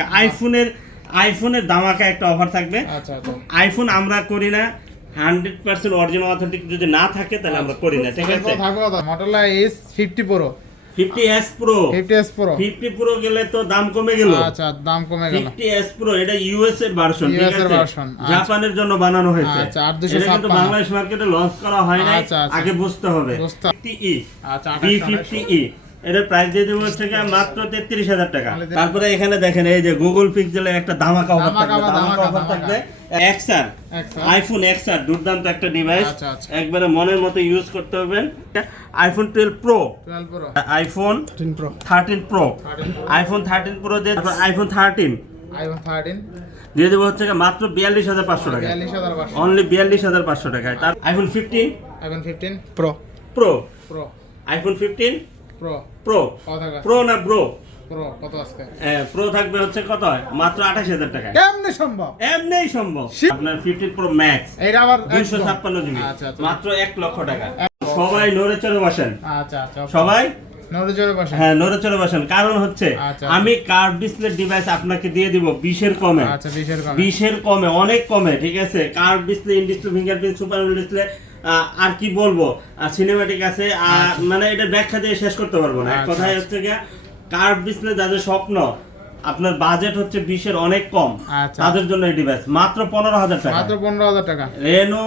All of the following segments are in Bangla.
আইফোনের আইফোনের দামাকা একটা অফার থাকবে। আচ্ছা আচ্ছা। আইফোন আমরা করি না হান্ড্রেড পার্সেন্ট অরিজিনাল অথেন্টিক যদি না থাকে তাহলে আমরা করি না ঠিক আছে? Model S fifty pro fifty S pro fifty S pro fifty pro গেলে তো দাম কমে গেল। আচ্ছা দাম কমে গেল। ফিফটি এস প্রো এটা ইউএস এর ভার্সন US এর version, আচ্ছা। জাপানের জন্য বানানো হয়েছে। আচ্ছা, আর 256 এটা কিন্তু বাংলাদেশ মার্কেটে লঞ্চ করা হয় না। আগে বুঝতে হবে। হবে। আচ্ছা ফিফটি ই এটার প্রাইস দিয়ে দেবো হচ্ছে মাত্র তেত্রিশ হাজার টাকা। তারপরে এখানে দেখেন এই যে গুগল পিক্সেলের একটা ধামাকা অফার থাকবে ধামাকা অফার থাকবে। Excel। আইফোন এক্সআর দুর্দান্ত একটা ডিভাইস আচ্ছা, আচ্ছা। একবারে মনের মতো ইউজ করতে পারবেন। IPhone twelve pro iPhone 13 pro thirteen pro iPhone thirteen pro দিয়ে আইফোন থার্টিন আইফোন 13 দিয়ে দেবো হচ্ছে মাত্র বিয়াল্লিশ হাজার পাঁচশো টাকা অনলি বিয়াল্লিশ হাজার পাঁচশো। টাকায়। তার iPhone fifteen iPhone 15 pro pro pro iPhone fifteen pro pro না ব্রো প্রো কত আজকে? প্রো থাকবে হচ্ছে কত? মাত্র আঠাশ হাজার টাকায়। কেমনে সম্ভব? এমনিই সম্ভব। আপনার ফিফটিন প্রো ম্যাক্স এটা আবার দুইশো ছাপ্পান্ন জিবি আচ্ছা আচ্ছা। মাত্র এক লক্ষ টাকা। সবাই নড়ে চড়ে বসেন। আচ্ছা আচ্ছা সবাই? হ্যাঁ বসেন। কারণ হচ্ছে। আমি কার্ভ ডিসপ্লে ডিভাইস আপনাকে দিয়ে দিব বিশের কমে। বিশের বিশের কমে অনেক কমে ঠিক আছে? Curve display in display fingerprint super display আর কি বলব? সিনেমাটিক আছে আর মানে এটা ব্যাখ্যা দিয়ে শেষ করতে পারব না। এক আচ্ছা, কথায় আচ্ছা। হচ্ছে গিয়ে কার্ভ ডিসপ্লে যাদের স্বপ্ন আপনার বাজেট হচ্ছে বিশের অনেক কম। আচ্ছা। তাদের জন্য এই ডিভাইস মাত্র পনেরো হাজার টাকা। মাত্র পনেরো হাজার টাকা। Reno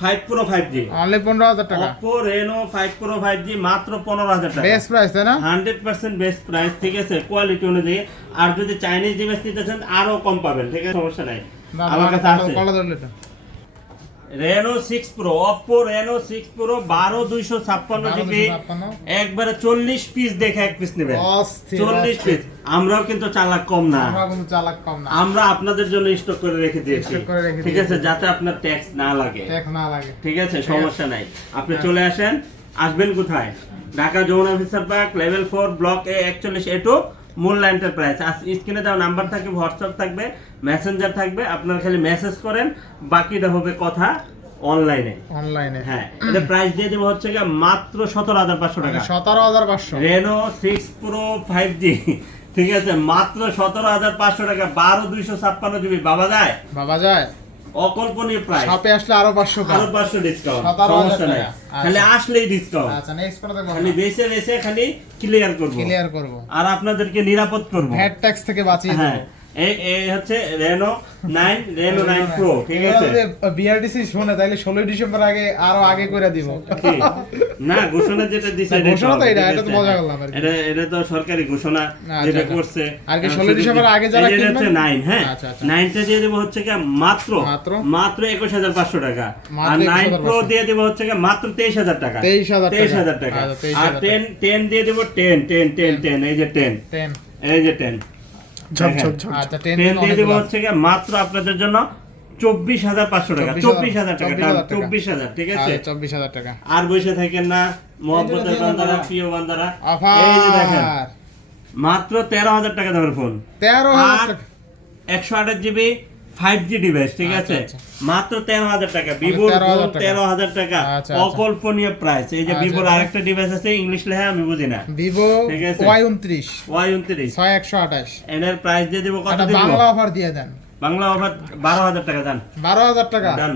five pro five G only পনেরো হাজার টাকা। Oppo Reno five pro five G মাত্র পনেরো হাজার টাকা। বেস্ট প্রাইস তাই না? হান্ড্রেড পার্সেন্ট বেস্ট প্রাইস ঠিক আছে? কোয়ালিটি অনুযায়ী। আর যদি চাইনিজ ডিভাইস নিতে চান আরও কম পাবেন ঠিক আছে? সমস্যা নাই। আমার কাছে আছে। Reno six pro Oppo Reno six pro বারো দুইশো ছাপ্পান্ন জিবি 1256 একবারে চল্লিশ পিস দেখে এক পিস নেবেন। চল্লিশ। পিস আমরাও কিন্তু চালাক কম না। আমরা কিন্তু চালাক কম না। আমরা আপনাদের জন্য স্টক করে রেখে দিয়েছি। ঠিক। আছে যাতে আপনার ট্যাক্স না লাগে। টেক না লাগে। ঠিক আছে সমস্যা নাই। আপনি চলে আসেন। আসবেন কোথায়? Dhaka Jamuna officer park level four block A একচল্লিশ এ টু মূল্য এন্টারপ্রাইজ স্ক্রিনে দেওয়া নাম্বার থাকবে হোয়াটসঅ্যাপ থাকবে মেসেঞ্জার থাকবে আপনার খালি মেসেজ করেন বাকিটা হবে কথা অনলাইনে অনলাইনে হ্যাঁ এটা প্রাইস দিয়ে দেবো হচ্ছে গিয়ে মাত্র সতেরো হাজার পাঁচশো টাকা। সতেরো হাজার পাঁচশো। Reno six pro five G ঠিক আছে মাত্র সতেরো হাজার পাঁচশো টাকা বারো দুইশো ছাপ্পান্ন জিবি বাবা যায়? বাবা যায়। অকল্পনীয় প্রাইস শপে আসলে আরও পাঁচশো আরও কম পাঁচশো ডিসকাউন্ট সমস্যা নাই। আচ্ছা। খালি আসলেই ডিসকাউন্ট আচ্ছা নেক্সট দেখব খালি বেসে বেসে খালি ক্লিয়ার করব। ক্লিয়ার করব। আর আপনাদেরকে নিরাপদ করব। হেড ট্যাক্স থেকে বাঁচিয়ে হ্যাঁ। দেবো। হচ্ছে রেনো 9 রেনো 9 প্রো ঠিক আছে? বিআরডিসি শোনে তাইলে ষোলোই ডিসেম্বর আগে আরও আগে করে দিব। না ঘোষণা যেটা দিছে ঘোষণা তো এটা, এটা তো মজা করলাম আর এটা এটা তো সরকারি ঘোষণা আচ্ছা, যেটা আচ্ছা। করছে। আর কি 16 ডিসেম্বর আগে যারা এই যে এটা কিনবেন? হচ্ছে 9 হ্যাঁ? আচ্ছা। 9টা দিয়ে দেব হচ্ছে কি মাত্র? মাত্র? মাত্র 21500 টাকা। আর 9 প্রো দিয়ে দেব হচ্ছে কি মাত্র 23000 টাকা। 23,000 টাকা। 23000 টাকা। 23,000 আর 10 10 দিয়ে দেব 10 10 10 10 এই যে 10 টেন এই যে 10 দেখেন। আচ্ছা দিয়ে দেবো হচ্ছে মাত্র আপনাদের জন্য চব্বিশ হাজার পাঁচশো টাকা চব্বিশ হাজার টাকা 24,000 টাকা। চব্বিশ হাজার ঠিক আছে? চব্বিশ হাজার টাকা। আর বসে থাকেন না মোহাম্মতের বান্দারা প্রিয় বান্দারা। এই যে দেখেন মাত্র তেরো হাজার টাকা দামের ফোন। তেরো হাজার আর একশো আঠাশ জিবি ফাইভ জি ডিভাইস ঠিক আচ্ছা, আছে? আচ্ছা। মাত্র তেরো হাজার টাকা। ভিভোর তেরো হাজার টাকা। আচ্ছা। অকল্পনীয় প্রাইস এই যে ভিভোর। আরেকটা ডিভাইস আছে ইংলিশ লেখা আমি বুঝি না। ভিভো ঠিক আছে। ওয়াই উনত্রিশ ওয়াই উনত্রিশ ছয় একশো আঠাশ। এনের প্রাইস দিয়ে দেবো কত দিব? বাংলা অফার দিয়ে দেন। বাংলা অফার বারো হাজার টাকা দেন। বারো হাজার টাকা? ডান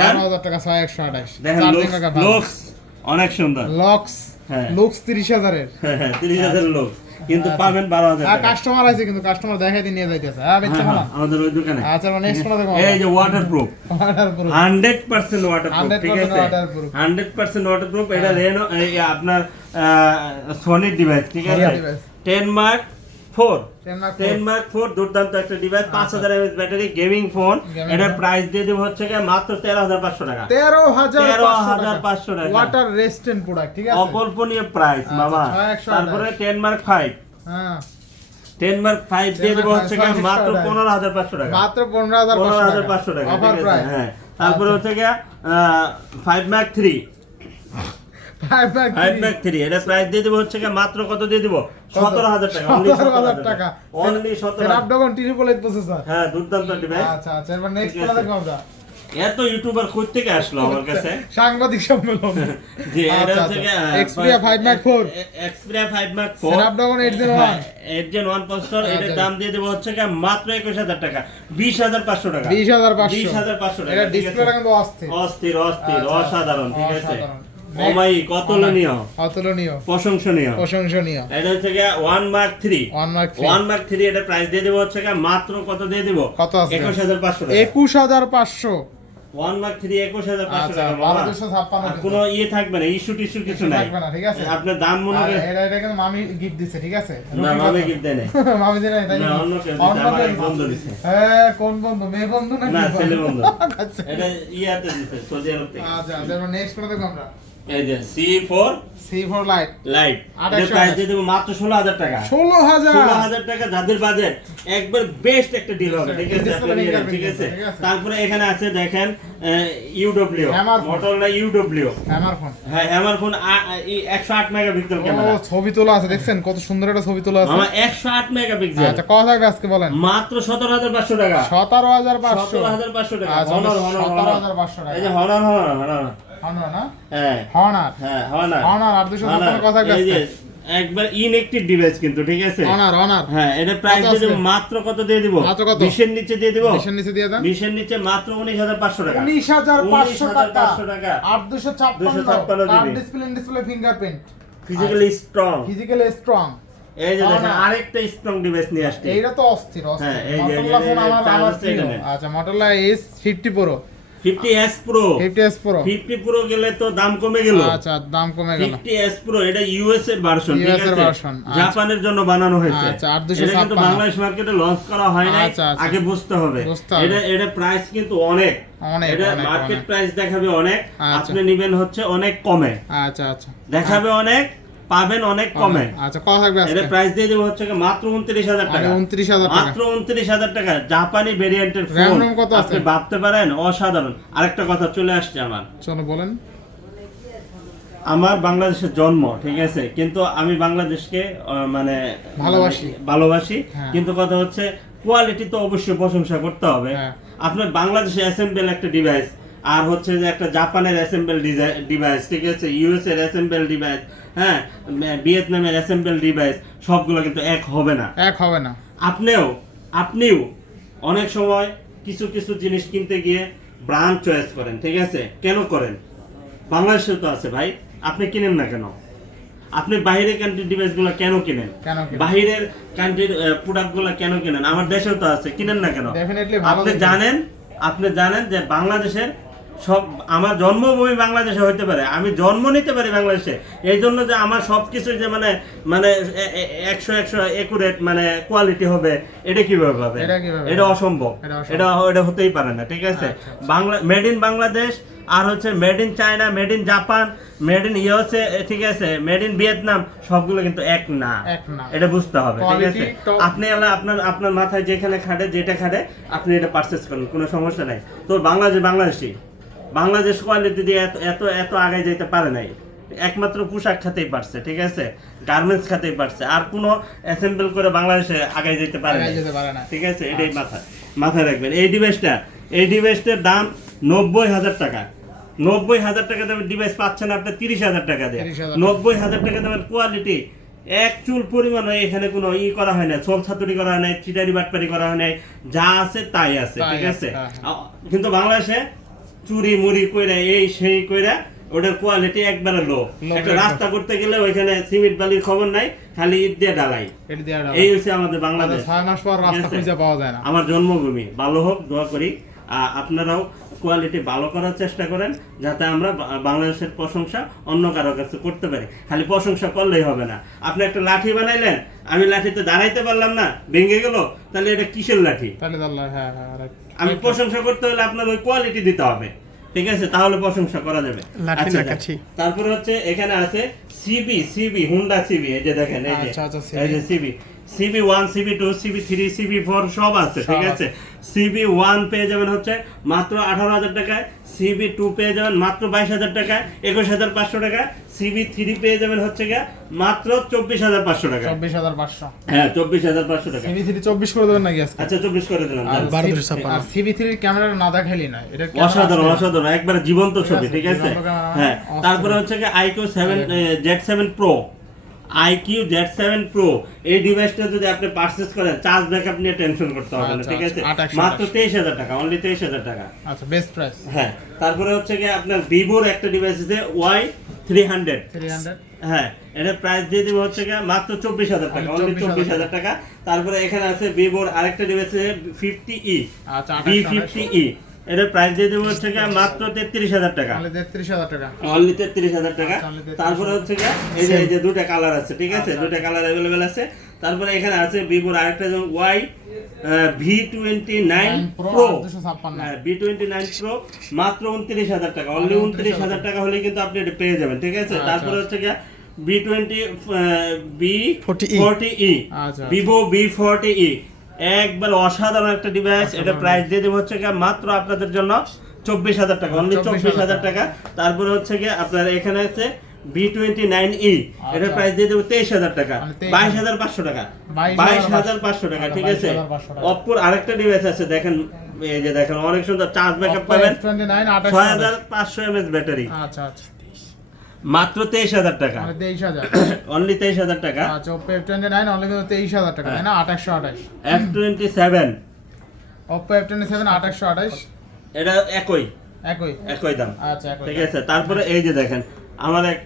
বারো হাজার টাকা ছয় একশো আঠাশ। দেখেন লুকস অনেক সুন্দর। লক্স হ্যাঁ। লুকস তিরিশ হাজারের। হ্যাঁ, তিরিশ হাজার লোক কিন্তু আচ্ছা। পাবেন বারো হাজার আর কাস্টমার আছে কিন্তু কাস্টমার দেখাই দিয়ে নিয়ে যাইতেছে। হ্যাঁ বেচতে হ্যাঁ, হ্যাঁ, আমাদের ওই দোকানে। আচ্ছা মানে এক্সট্রা দেখো এই যে waterproof waterproof hundred percent water 100% waterproof ঠিক আছে 100% ওয়াটারপ্রুফ এটা রেনো এই আপনার সোনির ডিভাইস ঠিক আছে? Sony device। Ten mark four ten mark four দুর্দান্ত একটা ডিভাইস পাঁচ হাজার এমএচ ব্যাটারি গেমিং ফোন এটার প্রাইস দিয়ে দেবো হচ্ছে মাত্র তেরো হাজার পাঁচশো টাকা। তেরো হাজার 13,500 টাকা। ওয়াটার রেস্টেন্ট প্রোডাক্ট ঠিক আছে? অকল্পনীয় প্রাইস আচ্ছা, বাবা তারপরে টেন মার্ক ফাইভ হ্যাঁ। টেন মার্ক ফাইভ দিয়ে দেবো হচ্ছে মাত্র পনেরো হাজার পাঁচশো টাকা। মাত্র পনেরো হাজার পনেরো হাজার পাঁচশো টাকা হ্যাঁ। তারপরে আচ্ছা। হচ্ছে গিয়ে five mark three five bag five mark three এটা প্রাইস দিয়ে দেবো হচ্ছে মাত্র কত দিয়ে দিব? সতেরো হাজার টাকা। সতেরো হাজার টাকা। অনলি সতেরো স্ন্যাপড্রাগন ট্রিপল এইট প্রসেসর হ্যাঁ দুর্দান্ত আচ্ছা আচ্ছা এবার নেক্সট ঠিক দেখব আমরা। এত ইউটিউবার কই থেকে আসলো আমার কাছে? সাংবাদিক সম্মেলন। যে এটা আচ্ছা, হচ্ছে আচ্ছা। Xperia 5 Mark 4 Xperia 5 Mark 4 Snapdragon 8 Gen 1 8 Gen 1 processor এটার আচ্ছা। দাম দিয়ে দেবো হচ্ছে কি মাত্র 21000 টাকা। 20500 টাকা। 20500 20500 টাকা এটা ঠিক আছে? ডিসপ্লেটা কিন্তু অস্থির। অস্থির অস্থির আচ্ছা, অসাধারণ ঠিক আছে। অসাধারণ। অমাই অতুলনীয় প্রশংসনীয়। প্রশংসনীয়। এটা হচ্ছে গিয়ে 1 মার্ক 3 ওয়ান মার্ক 1 মার্ক 3 এটা প্রাইস দিয়ে দেবো হচ্ছে গিয়ে মাত্র কত দিয়ে দেবো? কত আছে? 21500 টাকা। একুশ হাজার পাঁচশো। 1 মার্ক 3 21500 আচ্ছা, টাকা বারো বাবা। দুশো ছাপ্পান্ন আর দিছে। কোনো ইয়ে থাকবে না ইস্যু টিস্যু কিছু নাই। থাকবে না, ঠিক আছে? আপনার দাম মনে করে এটা এটা কিন্তু মামি গিফট দিছে ঠিক আছে? না রুটি গিফট দেয় নাই। মামি দিলে না, নাকি? অন্য কেউ আমার এক বন্ধু দিছে। হ্যাঁ কোন বন্ধু? মেয়ে বন্ধু না ছেলে বন্ধু। আচ্ছা। এটা ইয়াতে দিতে সৌদি আরব থেকে। আচ্ছা তারপর নেক্সট করে দেখো আমরা। এই যে C4 C four lite lite এটা প্রাইস দিয়ে দেবো মাত্র 16000 টাকা। ষোলো হাজার। 16000 টাকা যাদের বাজেট একবার বেস্ট একটা ডিল হবে ঠিক আছে? Display আপনার fingerprint ঠিক আছে? তারপরে এখানে আছে দেখেন ইউডব্লিউ মোটরলা ইউডব্লিউ আমার ফোন হ্যাঁ হ্যামার ফোন 108 মেগাপিক্সেল ও ছবি তোলা আছে দেখছেন? কত সুন্দর একটা ছবি তোলা আছে। আমার 108 মেগাপিক্সেল। আচ্ছা কত থাকবে আজকে বলেন? মাত্র 17500 টাকা। সতেরো হাজার পাঁচশো। 17500 টাকা। হনর হনর সতেরো হনর হাজার পাঁচশো টাকা। এই যে হনর হনর হনর হ্যাঁ। হনার। হ্যাঁ হনর। হনার আর দুশো কথা এই যে গেছে একবার ইনএক্টিভ ডিভাইস কিন্তু ঠিক আছে? হনার হনার। হ্যাঁ এটা প্রাইস দিয়ে মাত্র কত দিয়ে দিব? মাত্র কত? 20 এর নিচে দিয়ে দিব? দেশের নিচে দিয়ে দেন। 20 এর নিচে মাত্র 19500 টাকা। উনিশ হাজার পাঁচশো টাকা 19500 টাকা। আট দুশো ছাপ্পান্ন 256 card GB. Display display fingerprint physically strong physically strong এই যে দেখেন। আরেকটা স্ট্রং ডিভাইস নিয়ে আসছি। এইটা তো অস্থির অস্থির। হ্যাঁ, এই যে-। আচ্ছা Motorola pro 50s pro fifty S pro 50 pro গেলে তো দাম কমে গেল। আচ্ছা দাম কমে গেল। 50s প্রো এটা ইউএস এর ভার্সন এর আচ্ছা। জাপানের জন্য বানানো হয়েছে। আচ্ছা, আর 256 এটা কিন্তু বাংলাদেশ মার্কেটে লঞ্চ করা হয় নাই আচ্ছা, আচ্ছা। আগে বুঝতে হবে। এটা এটা প্রাইস কিন্তু অনেক। অনেক, এটা মার্কেট প্রাইস দেখাবে অনেক। আপনি নেবেন হচ্ছে অনেক কমে। আচ্ছা আচ্ছা। দেখাবে অনেক। পাবেন অনেক কমে। আচ্ছা কত থাকবে আজকে? প্রাইস দিয়ে দেবো হচ্ছে মাত্র উনত্রিশ হাজার টাকা। আগে উনত্রিশ হাজার টাকা। মাত্র উনত্রিশ হাজার টাকা। জাপানি ভেরিয়েন্টের ফোন কত আছে? আপনি ভাবতে পারেন অসাধারণ। আরেকটা কথা চলে আসছে আমার। চলো বলেন। আমার বাংলাদেশের জন্ম ঠিক আছে? কিন্তু আমি বাংলাদেশকে মানে ভালোবাসি। ভালোবাসি। হ্যাঁ। কিন্তু কথা হচ্ছে কোয়ালিটি তো অবশ্যই প্রশংসা করতে হবে। হ্যাঁ। আপনার বাংলাদেশে অ্যাসেম্বল একটা ডিভাইস আর হচ্ছে যে একটা জাপানের অ্যাসেম্বল ডিভাইস ঠিক আছে? ইউএস এর অ্যাসেম্বল ডিভাইস হ্যাঁ ভিয়েতনামের অ্যাসেম্বল ডিভাইস সবগুলো কিন্তু এক হবে না। এক হবে না। আপনিও আপনিও অনেক সময় কিছু কিছু জিনিস কিনতে গিয়ে চয়েস করেন ঠিক আছে? কেন করেন? বাংলাদেশে তো আছে ভাই আপনি কিনেন না কেন? আপনি বাইরের কান্ট্রির ডিভাইসগুলো কেন কিনেন? কেন কিনেন? বাইরের কান্ট্রির প্রোডাক্টগুলো কেন কিনেন? আমার দেশেও তো আছে কিনেন না কেন? আপনি জানেন আপনি জানেন যে বাংলাদেশের সব আমার জন্মভূমি বাংলাদেশে হইতে পারে আমি জন্ম নিতে পারি বাংলাদেশে এই জন্য যে আমার সব কিছু যে মানে মানে একশো একশো একুরেট মানে কোয়ালিটি হবে এটা কীভাবে হবে এটা? অসম্ভব। এটা এটা হতেই পারে না ঠিক আছে? আচ্ছা, আচ্ছা। বাংলা মেড ইন বাংলাদেশ আর হচ্ছে made in China made in Japan made in USA ঠিক আছে? মেড ইন ভিয়েতনাম সবগুলো কিন্তু এক না। এটা বুঝতে হবে ঠিক আছে? আপনি আপনার আপনার মাথায় যেখানে খাটে যেটা খাটে আপনি এটা পারচেস করেন কোনো সমস্যা নাই। তো বাংলাদেশ বাংলাদেশি? বাংলাদেশ কোয়ালিটি দিয়ে এত এত এত আগে যেতে পারে নাই। একমাত্র পোশাক খাতেই পারছে ঠিক আছে? গার্মেন্টস খাতেই পারছে। আর কোনো অ্যাসেম্বল করে বাংলাদেশে আগে যেতে পারে না। ঠিক আছে? এটাই মাথায় মাথায় রাখবেন। এই ডিভাইসটা এই ডিভাইসটার দাম নব্বই হাজার টাকা। নব্বই হাজার টাকা দামের ডিভাইস পাচ্ছেন আপনি তিরিশ হাজার টাকা দিয়ে। নব্বই হাজার টাকা দামের কোয়ালিটি এক চুল পরিমাণ এখানে কোনো ই করা হয় না ছোপ ছাতুরি করা হয় নাই চিটারি বাটপারি করা হয় নাই যা আছে তাই আছে ঠিক আছে, হ্যাঁ, কিন্তু বাংলাদেশে চুরি মুড়ি কইরা এই সেই কইরা ওটার কোয়ালিটি একবারে লো একটা রাস্তা করতে গেলে ওইখানে সিমেন্ট বালির খবর নাই খালি ইট দিয়ে দাও। এই হচ্ছে আমাদের বাংলাদেশ। ছয় মাস পর রাস্তা খুঁজে পাওয়া যায় না। আমার জন্মভূমি ভালো হোক দোয়া করি। আপনারাও কোয়ালিটি ভালো করার চেষ্টা করেন যাতে আমরা বাংলাদেশের প্রশংসা অন্য কারও কাছে করতে পারি। খালি প্রশংসা করলেই হবে না। আপনি একটা লাঠি বানাইলেন আমি লাঠিতে দাঁড়াইতে পারলাম না ভেঙে গেল তাহলে এটা কিসের লাঠি? তাহলে হ্যাঁ হ্যাঁ. আমি প্রশংসা করতে হলে আপনার ওই কোয়ালিটি দিতে হবে। ঠিক আছে? তাহলে প্রশংসা করা যাবে। আচ্ছা। তারপরে হচ্ছে এখানে আছে সিবি সিবি হুন্ডা সিবি এই যে দেখেন এই যে। আচ্ছা, আচ্ছা, এই যে CB CB one CB two CB three CB four সব আছে ঠিক আছে? সিবি ওয়ান পেয়ে যাবেন হচ্ছে মাত্র আঠারো হাজার টাকায় সিবি টু পেয়ে যাবেন মাত্র বাইশ হাজার টাকায় একুশ হাজার পাঁচশো টাকা সিবি থ্রি পেয়ে যাবেন হচ্ছে গিয়ে মাত্র চব্বিশ হাজার পাঁচশো টাকা চব্বিশ হাজার পাঁচশো। হ্যাঁ চব্বিশ হাজার পাঁচশো টাকা সিবি থ্রি চব্বিশ করে দেবেন নাকি আচ্ছা চব্বিশ করে দিলাম আর। আর সিবি থ্রির ক্যামেরা না দেখালি না এটা অসাধারণ অসাধারণ একবারে জীবন্ত ছবি ঠিক আছে হ্যাঁ তারপরে হচ্ছে কি iQOO seven Z seven pro iQOO Z seven pro এই ডিভাইসটা যদি আপনি পারচেস করেন চার্জ ব্যাকআপ নিয়ে টেনশন করতে হবে না আচ্ছা, ঠিক আছে? আচ্ছা, মাত্র তেইশ হাজার টাকা অনলি তেইশ হাজার টাকা। আচ্ছা বেস্ট প্রাইস হ্যাঁ তারপরে হচ্ছে কি আপনার ভিভোর একটা ডিভাইস আছে ওয়াই থ্রি হান্ড্রেড হ্যাঁ এটা প্রাইস দিয়ে দিব হচ্ছে কি মাত্র চব্বিশ হাজার টাকা অনলি চব্বিশ হাজার টাকা। তারপরে এখানে আছে ভিভোর আরেকটা ডিভাইস আছে fifty E V fifty E এটার প্রাইস দিয়ে দেবো হচ্ছে গিয়ে মাত্র তেত্রিশ হাজার টাকা। তেত্রিশ হাজার টাকা। অনলি তেত্রিশ হাজার টাকা। only 33,000 তারপরে হচ্ছে গিয়ে এই যে এই যে দুটা কালার আছে ঠিক আছে? দুটা কালার অ্যাভেলেবেল আছে। তারপরে এখানে আছে ভিভোর আরেকটা Y V twenty nine pro আর 256 ভি টোয়েন্টি নাইন প্রো মাত্র উনত্রিশ হাজার টাকা। অনলি উনত্রিশ হাজার টাকা। হলে কিন্তু আপনি এটা পেয়ে যাবেন ঠিক আছে? আচ্ছা, তারপরে আচ্ছা। হচ্ছে গিয়ে V twenty V 40E forty E Vivo V forty E একবার অসাধারণ একটা ডিভাইস এটা প্রাইস দিয়ে দেবো হচ্ছে মাত্র আপনাদের জন্য চব্বিশ হাজার টাকা অনলি চব্বিশ হাজার টাকা। তারপরে হচ্ছে গিয়ে আপনার এখানে আছে বি টোয়েন্টি নাইন ই এটার। প্রাইস দিয়ে দেবো তেইশ হাজার টাকা। মানে 23,000 বাইশ হাজার পাঁচশো টাকা। বাইশ হাজার পাঁচশো টাকা ঠিক আছে? 22,500 অপ্পোর আরেকটা ডিভাইস আছে দেখেন এই যে দেখেন অনেক সুন্দর চার্জ ব্যাকআপ পাবেন। ছয় হাজার পাঁচশো এমএস ব্যাটারি আচ্ছা আচ্ছা। মাত্র তেইশ হাজার টাকা। মানে তেইশ হাজার। অনলি তেইশ হাজার টাকা। আচ্ছা Oppo F twenty nine only কিন্তু তেইশ হাজার টাকা তাই না? আঠাশশো আঠাশ। F twenty seven Oppo F twenty seven আঠাশশো আঠাশ। এটা একই। একই? একই দাম। আচ্ছা ঠিক আছে তারপরে এই যে দেখেন আমার এক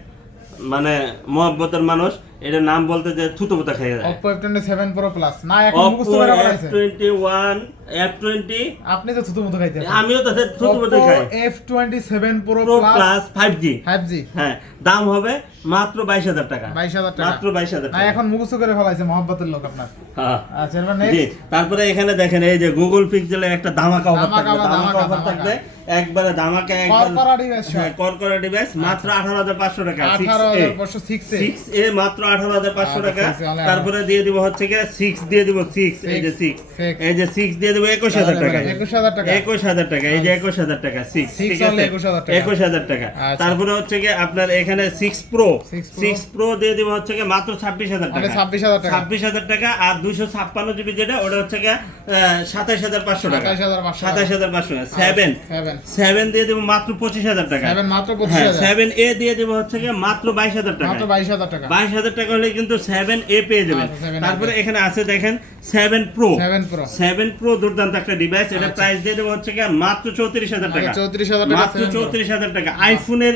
মানে মহব্বতের মানুষ এটা নাম বলতে যে থুতো পোতা খেয়ে যায় টোয়েন্টি সেভেন প্রো প্লাস না এখন মুখস্থ করে বলাইছে টোয়েন্টি ওয়ান এফ টোয়েন্টি আপনি তো থুতু মতো খাইতে আমিও তো থুতো পোতা খাই। F twenty seven pro pro plus plus five G five G হ্যাঁ দাম হবে মাত্র বাইশ হাজার টাকা। বাইশ হাজার টাকা। মাত্র বাইশ হাজার না টাকা। এখন মুখস্থ করে ফেলাইছে মহব্বতের লোক আপনার। হ্যাঁ। আচ্ছা এবার জি নেক্সট তারপরে এখানে দেখেন এই যে গুগল পিক্সেলের একটা ধামাকা অফার থাকবে ধামাকা অফার থাকবে। একবারে ধামাকা একবার করকরা ডিভাইস করকরা ডিভাইস মাত্র আঠারো হাজার পাঁচশো টাকা আঠারো হাজার পাঁচশো সিক্স সিক্স এ মাত্র আঠারো হাজার পাঁচশো আচ্ছা, টাকা। এ অনেক তারপরে দিয়ে দিব হচ্ছে কি সিক্স দিয়ে দিব সিক্স এই যে সিক্স এই যে সিক্স দিয়ে দিব একুশ হাজার টাকা। একুশ হাজার টাকা। একুশ হাজার টাকা এই যে একুশ হাজার টাকা সিক্স ঠিক আছে? একুশ হাজার টাকা। আচ্ছা। তারপরে হচ্ছে কি আপনার এখানে সিক্স প্রো সিক্স প্রো দিয়ে দিব হচ্ছে কি মাত্র ছাব্বিশ হাজার মানে টাকা। ছাব্বিশ হাজার টাকা। ছাব্বিশ হাজার টাকা আর দুইশো ছাপ্পান্ন জিবি যেটা ওটা হচ্ছে গিয়ে সাতাশ হাজার পাঁচশো টাকা। সাতাশ হাজার পাঁচশো পাঁচশো সেভেন সেভেন দিয়ে দেবো মাত্র পঁচিশ হাজার টাকা। সেভেন পঁচিশ হ্যাঁ এ দিয়ে দেবো হচ্ছে গিয়ে মাত্র বাইশ হাজার টাকা। মাত্র বাইশ হাজার টাকা। বাইশ হাজার টাকা হলে কিন্তু সেভেন এ পেয়ে যাবেন। আচ্ছা, 7A তারপরে এখানে আছে দেখেন সেভেন প্রো সেভেন প্রো দুর্দান্ত একটা ডিভাইস এটা আচ্ছা। প্রাইস দিয়ে দেবো হচ্ছে মাত্র চৌত্রিশ হাজার টাকা। চৌত্রিশ হাজার মাত্র চৌত্রিশ হাজার টাকা। আইফোনের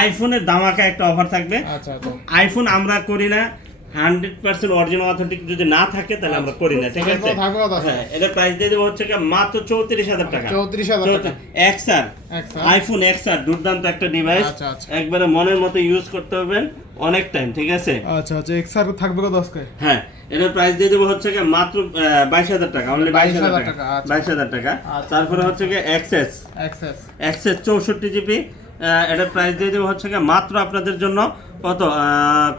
আইফোনের দামাকা একটা অফার থাকবে। আচ্ছা আচ্ছা। আইফোন আমরা করি না। হান্ড্রেড পার্সেন্ট অরিজিনাল অথেন্টিক যদি না থাকে তাহলে আমরা করি না ঠিক আছে? হ্যাঁ এটা প্রাইস দিয়ে দেবো হচ্ছে মাত্র চৌত্রিশ হাজার টাকা। চৌত্রিশ হাজার এক্সআর আইফোন এক্সআর দুর্দান্ত একটা ডিভাইস আচ্ছা, আচ্ছা। একবারে মনের মতো ইউজ করতে পারবেন। অনেক টাইম ঠিক আছে? আচ্ছা আচ্ছা এক্সআর থাকবে কত আজকে? হ্যাঁ এটার প্রাইস দিয়ে দেবো হচ্ছে কি মাত্র বাইশ হাজার টাকা অনলি বাইশ হাজার 22,000 টাকা। আচ্ছা। বাইশ হাজার টাকা। আচ্ছা। তারপরে হচ্ছে কি এক্সেস এক্সএস এক্সেস চৌষট্টি জিবি এটার প্রাইস দিয়ে দেবো হচ্ছে কি মাত্র আপনাদের জন্য কত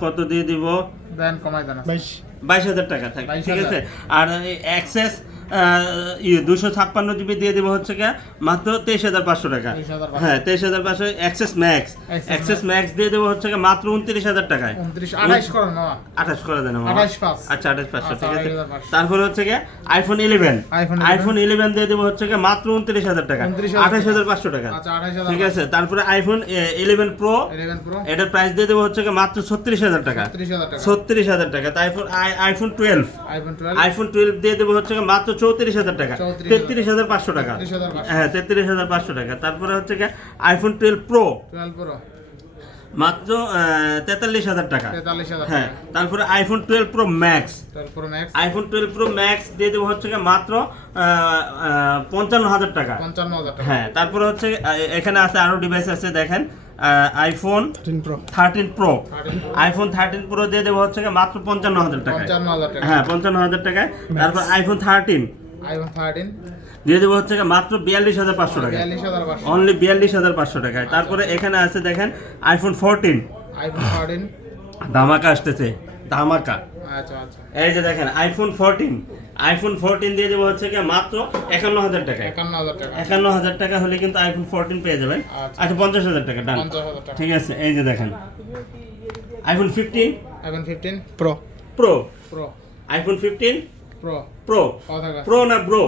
কত দিয়ে দিব? দেন কমাই দেন। বাইশ। বাইশ হাজার টাকা থাকবে 22,000 ঠিক আছে? আর এক্সেস দুশো ছাপ্পান্ন জিবি দিয়ে দেবো হচ্ছে কি মাত্র তেইশ হাজার পাঁচশো টাকা। হ্যাঁ তেইশ হাজার পাঁচশো এক্সেস ম্যাক্স এক্সেস ম্যাক্স দিয়ে দেবো হচ্ছে কি মাত্র উনত্রিশ হাজার টাকায়। আঠাশ করে দেন। আচ্ছা আঠাশ পাঁচশো আচ্ছা, ঠিক আছে। তারপরে হচ্ছে কি আইফোন ইলেভেন আইফোন ইলেভেন দিয়ে দেবো হচ্ছে কি মাত্র উনত্রিশ হাজার টাকা। আঠাশ হাজার পাঁচশো টাকা। আচ্ছা ঠিক আছে তারপরে আইফোন ইলেভেন প্রো এটার প্রাইস দিয়ে দেবো হচ্ছে কি মাত্র ছত্রিশ হাজার টাকা। ছত্রিশ হাজার টাকা। তারপর আইফোন টুয়েলভ আইফোন টুয়েলভ দিয়ে দেবো হচ্ছে মাত্র চৌত্রিশ হাজার টাকা। তেত্রিশ হাজার পাঁচশো টাকা। হ্যাঁ তেত্রিশ হাজার পাঁচশো টাকা। তারপরে হচ্ছে কি আইফোন টুয়েলভ প্রো প্রো মাত্র তেতাল্লিশ হাজার টাকা। হ্যাঁ তারপরে iPhone twelve pro max iPhone twelve pro max দিয়ে দেবো হচ্ছে কি মাত্র পঞ্চান্ন হাজার টাকা। পঞ্চান্ন হাজার টাকা। হ্যাঁ তারপরে হচ্ছে এখানে আছে আরও ডিভাইস আছে দেখেন। IPhone thirteen pro iPhone thirteen pro দিয়ে দেবো হচ্ছে কি মাত্র পঞ্চান্ন হাজার টাকা। হ্যাঁ পঞ্চান্ন হাজার টাকায়। তারপর আইফোন থার্টিন আইফোন থার্টিন দিয়ে দেবো হচ্ছে মাত্র বিয়াল্লিশ হাজার পাঁচশো টাকা অনলি বিয়াল্লিশ হাজার পাঁচশো টাকায়। তারপরে এখানে আছে দেখেন আইফোন ফোরটিন আইফোন ফোরটিন ধামাকা আসতেছে। ধামাকা। আচ্ছা আচ্ছা। এই যে দেখেন আইফোন ফোরটিন আইফোন ফোরটিন দিয়ে দেবো হচ্ছে কি মাত্র একান্ন হাজার টাকা। একান্ন হাজার টাকা হলে কিন্তু আইফোন ফোরটিন পেয়ে যাবেন। আচ্ছা। আচ্ছা পঞ্চাশ হাজার টাকা ডান ঠিক আছে এই যে দেখেন। IPhone fifteen iPhone fifteen pro pro pro iPhone fifteen pro pro pro না ব্রো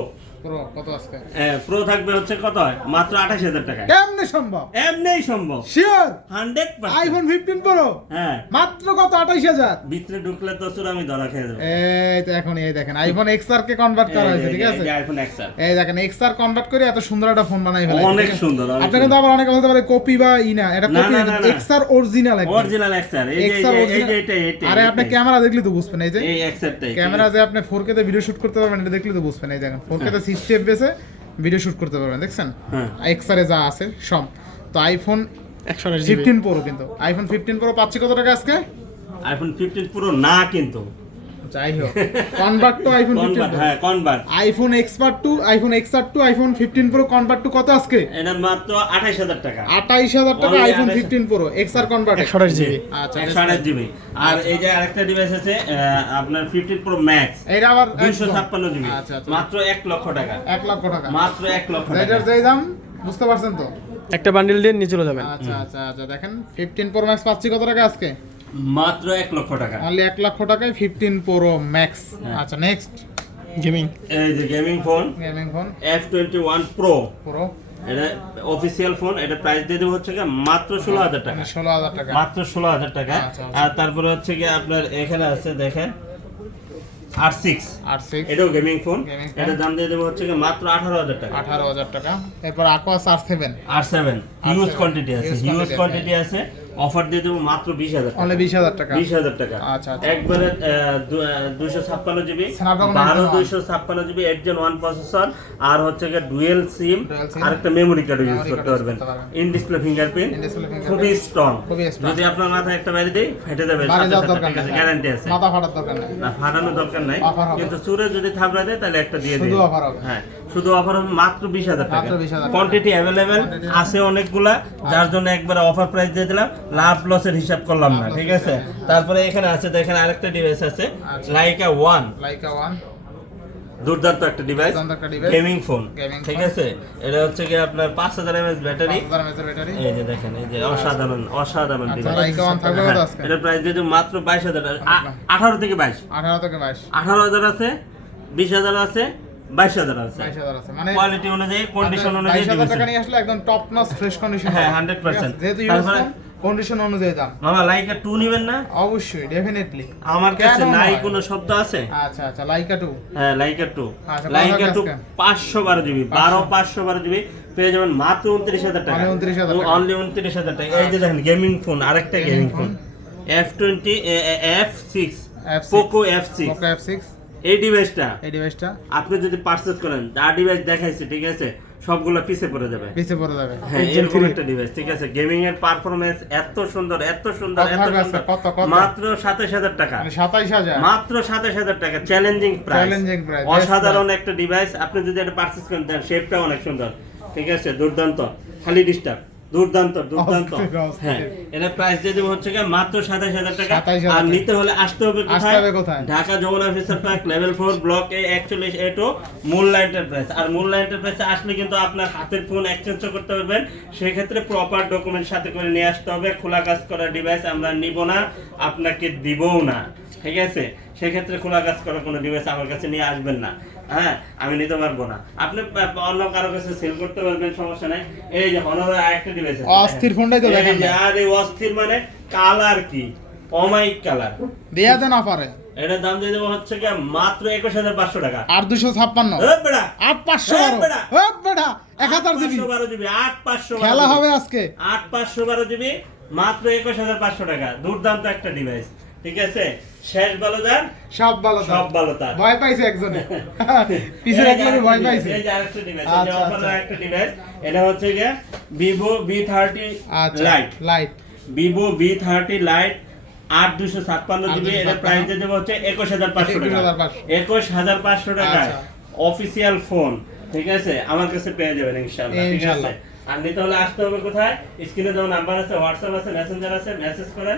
প্রো থাকবে হচ্ছে কত হয়? মাত্র আঠাশ হাজার টাকা কেমনে সম্ভব? এমনিই সম্ভব। Sure hundred iPhone fifteen pro হ্যাঁ। মাত্র কত? আঠাইশ হাজার? ভিতরে ঢুকলে তো চুর আমি ধরা খেয়ে এই তো এখন এই দেখেন আইফোন এক্স আর কে কনভার্ট করা হয়েছে ঠিক আছে? আইফোন এক্সআর এই দেখেন এক্স আর কনভার্ট করে এত সুন্দর একটা ফোন বানাই ফেলেছে অনেক সুন্দর, আপনি কিন্তু আবার অনেকে বলতে পারে কপি বা ই না এটা copy. X R original original X R এই যে- এই অরিজিনাল এটা এটা আরে আপনি ক্যামেরা দেখলে তো বুঝবেন এই যে। এই এক্সআরটাই ক্যামেরা যে আপনি 4K তে ভিডিও শুট করতে পারবেন এটা দেখলে তো বুঝবেন এই দেখেন 4K তে 60 fps এ ভিডিও শুট করতে পারবেন দেখছেন? এক্সারে এক্স আর যা আছে সব। তো আইফোন একশো ফিফটিন প্রো কিন্তু। আইফোন ফিফটিন প্রো পাচ্ছি কত টাকা আজকে? আইফোন ফিফটিন প্রো না কিন্তু। যাই হোক। কনভার্ট টু আইফোন কনভার্ট হ্যাঁ convert iPhone expert to iPhone XR to iPhone fifteen pro convert to কত আজকে? এটা মাত্র আঠাশ হাজার টাকা। আঠাইশ হাজার টাকা iPhone 28 fifteen pro XR convert একশো আঠাশ জিবি। আচ্ছা একশো আঠাশ জিবি। আর এই যে আরেকটা ডিভাইস আছে আপনার ফিফটিন প্রো ম্যাক্স এটা আবার দুইশো একদম। ছাপ্পান্ন জিবি। আচ্ছা আচ্ছা। মাত্র এক লক্ষ টাকা। এক লক্ষ টাকা। মাত্র এক লক্ষ টাকা। এটার যেই দাম বুঝতে পারছেন তো? একটা বান্ডিল দিয়ে নিয়ে চলে যাবেন। আচ্ছা আচ্ছা আচ্ছা দেখেন ফিফটিন প্রো ম্যাক্স পাচ্ছি কত টাকা আজকে? মাত্র এক লক্ষ টাকা। অনলি এক লক্ষ টাকায় ফিফটিন প্রো ম্যাক্স। আচ্ছা নেক্সট গেমিং এই যে gaming phone gaming phone F twenty one pro pro এটা অফিসিয়াল ফোন এটা প্রাইস দিয়ে দেবো হচ্ছে মাত্র ষোলো হাজার টাকা। ষোলো হাজার টাকা। মাত্র ষোলো হাজার টাকা। আচ্ছা, আচ্ছা। আর তারপরে হচ্ছে গিয়ে আপনার এখানে আছে দেখেন আর সিক্স আর সিক্স এটাও গেমিং ফোন এটা দাম দিয়ে দেবো হচ্ছে মাত্র আঠারো হাজার টাকা। আঠারো হাজার টাকা। এরপর aqua R seven R seven huge quantity আছে হিউজ কোয়ান্টিটি আছে। অফার দিয়ে দেবো মাত্র বিশ হাজার টাকা। অনলি বিশ হাজার টাকা? বিশ হাজার টাকা। আচ্ছা, আচ্ছা। একবারে দুইশো ছাপ্পান্ন জিবি বারো দুইশো ছাপ্পান্ন GB eight Gen one processor আর হচ্ছে গিয়ে ডুয়েল সিম আর একটা মেমোরি কার্ড ইউজ করতে পারবেন। ইন ডিসপ্লে ফিঙ্গারপ্রিন্ট খুবই স্ট্রং যদি আপনার মাথায় একটা বাইরে দিই ফেটে যাবে। গ্যারান্টি আছে মাথা ফাটার দরকার নেই। না ফাটানোর দরকার নাই। কিন্তু সুরে যদি থাবড়া দেয় তাহলে একটা দিয়ে হবে। হ্যাঁ। শুধু অফার হবে মাত্র বিশ হাজার টাকা। মাত্র 20,000 টাকা। কোয়ান্টিটি অ্যাভেলেবেল আছে অনেকগুলা যার জন্য একবার অফার প্রাইস দিয়ে দিলাম। লাভ লসের হিসাব করলাম না ঠিক আছে? তারপরে এখানে আছে দেখেন আরেকটা ডিভাইস আছে আচ্ছা। লাইকা ওয়ান লাইকা ওয়ান দুর্দান্ত একটা ডিভাইস। গেমিং ফোন ঠিক আছে? এটা হচ্ছে কি আপনার পাঁচ হাজার এমএস ব্যাটারি এই যে দেখেন এই যে অসাধারণ অসাধারণ আচ্ছা, ডিভাইস থাকবে কত আজকে। এটা প্রাইস দিয়ে দেবো মাত্র বাইশ হাজার আঠারো থেকে বাইশ। আঠারো থেকে বাইশ। আঠারো হাজার আছে বিশ হাজার আছে বাইশ হাজার আছে। বাইশ হাজার আছে মানে কোয়ালিটি অনুযায়ী কন্ডিশন অনুযায়ী টাকা নিয়ে আসলে একদম টপ নচ ফ্রেশ কন্ডিশন হ্যাঁ, 100% যেহেতু কন্ডিশন অনুযায়ী দাম। মামা লাইকা টু নিবেন না? অবশ্যই ডেফিনেটলি আমার কাছে নাই কোনো শব্দ আছে? আচ্ছা আচ্ছা লাইকা টু হ্যাঁ লাইকা টু আচ্ছা, লাইকা কত টু আজকে? পাঁচশো বারো জিবি বারো পাঁচশো বারো জিবি পেয়ে যাবেন মাত্র টাকা। 29,000 টাকা। অনলি উনত্রিশ হাজার টাকা। এই যে দেখেন গেমিং ফোন আরেকটা Gaming gaming phone phone। F twenty F six F6 এই ডিভাইসটা এই ডিভাইসটা আপনি যদি পারচেজ করেন যা ডিভাইস দেখাইছে ঠিক আছে? সবগুলো পিছে পড়ে যাবে। পিছিয়ে পড়ে যাবে। হ্যাঁ এরকম একটা ডিভাইস ঠিক আছে? গেমিং এর পারফরমেন্স এত সুন্দর এত সুন্দর এত সুন্দর। কত? মাত্র সাতাশ হাজার টাকা। মানে সাতাইশ হাজার। মাত্র সাতাশ হাজার টাকা চ্যালেঞ্জিং প্রাইস price, best অসাধারণ একটা ডিভাইস আপনি যদি এটা পারচেজ করেন দেন শেপটা অনেক সুন্দর ঠিক আছে? দুর্দান্ত খালি ডিস্টার্ব দুর্দান্ত দুর্দান্ত। হ্যাঁ এটা প্রাইস দিয়ে দেবো হচ্ছে মাত্র সাতাশ হাজার টাকা। আর নিতে হলে আসতে হবে কোথায়? Dhaka Jamuna officer park level four block A একচল্লিশ এ টু মোল্লা এন্টারপ্রাইজ আর এন্টারপ্রাইজে আসলে কিন্তু আপনার হাতের ফোন এক্সচেঞ্জ করতে পারবেন। সেক্ষেত্রে প্রপার ডকুমেন্ট সাথে করে নিয়ে আসতে হবে। খোলা কাজ করা ডিভাইস আমরা নিব না আপনাকে দিবও না। ঠিক আছে? সেক্ষেত্রে খোলা কাজ করা কোনো ডিভাইস আমার কাছে নিয়ে আসবেন না। হ্যাঁ আমি নিতে পারব না। আপনি অন্য কারও কাছে সেল করতে পারবেন সমস্যা নাই। এই যে হনরের আরেকটা ডিভাইস অস্থির ফোনটাই তো দেখেন আর এই অস্থির মানে কালার কি? অমাইক কালার দেয়া দেন অফারে এটার দাম দিয়ে দেবো হচ্ছে কি মাত্র একুশ হাজার পাঁচশো টাকা। আর দুশো ছাপ্পান্ন। আট পাঁচশো বারো। এক হাজার জিবি। 812 জিবি আট পাঁচশো খেলা হবে আজকে। আট পাঁচশো বারো জিবি মাত্র একুশ হাজার পাঁচশো টাকা। দুর্দান্ত একটা ডিভাইস ঠিক আছে? শেষ ভালো যান? সব ভালো সব ভালো তার। ভয় পাইছে একজনে। রাখলে ভয় পাইছে। এই যে আরেকটা device, এই যে আচ্ছা, আচ্ছা। একটা এটা হচ্ছে গিয়ে ভিভো বি থার্টি আচ্ছা lite lite Vivo V thirty lite আট দুশো ছাপ্পান্ন জিবি এটা প্রাইস দেবো হচ্ছে একুশ হাজার পাঁচশো টাকা। একুশ হাজার পাঁচশো। টাকা। অফিসিয়াল ফোন ঠিক আছে? আমার কাছে পেয়ে যাবেন ইনশাল্লাহ ঠিক আছে? আর নিতে হলে আসতে হবে কোথায়? স্ক্রিনে যেমন নাম্বার আছে হোয়াটসঅ্যাপ আছে মেসেঞ্জার আছে মেসেজ করেন।